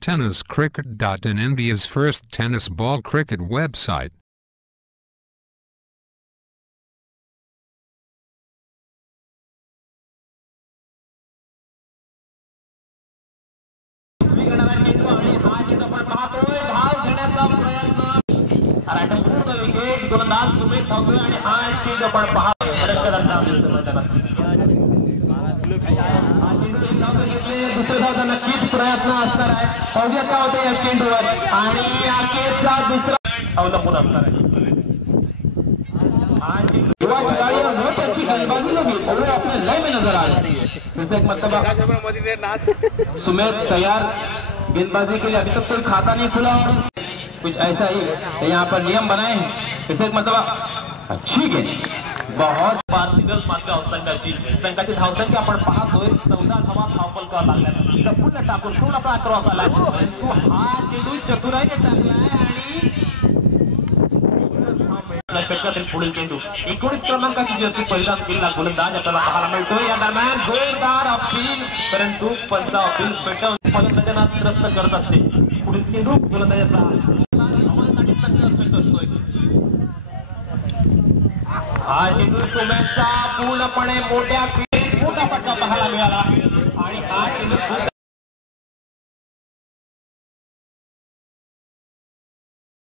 TennisCricket.in, India's first tennis ball cricket website. गोलंदाज सुमित धावतोय आणि हा चेंडू आपण पाहतो षटकांना दुसरे धावता नक्कीच प्रयत्न असणार आहे. पाहूया काय होते या चेंडूवर आणि अखेरचा दुसरा अवलंबून असणार आहे. युवा खिलाड़ी और बहुत अच्छी गेंदबाजी होगी और वो अपने लय में नजर आ रही है. फिर से एक मरतबा सुमित तैयार गेंदबाजी के लिए. अभी तक कोई खाता नहीं खुला और कुछ ऐसा ही यहाँ पर नियम बनाए हैं. फिर से एक मतलब अच्छी गेंद बहुत पार्टिकल्स मात्र संघाची धावसंख्या आपण पाहतोय 14 धावा धावफलकावर लागल्या. पुन्हा टाकून थोडासा क्रॉस आला परंतु हा चेंडू चतुराईने टाकला आहे आणि षटकातील पुढील चेंडू 19 क्रमांकाची जर्सी पहिला गोलंदाज आपल्याला पाहायला मिळतोय. या दरम्यान जोरदार अपील परंतु पंचा अपील पेटवून फलंदाजांना त्रस्त करत असते. पुढील चेंडू गोलंदाजाचा हा चेंडू सुमेशचा पूर्णपणे मोठा फटका पाहायला मिळाला आणि हा चेंडू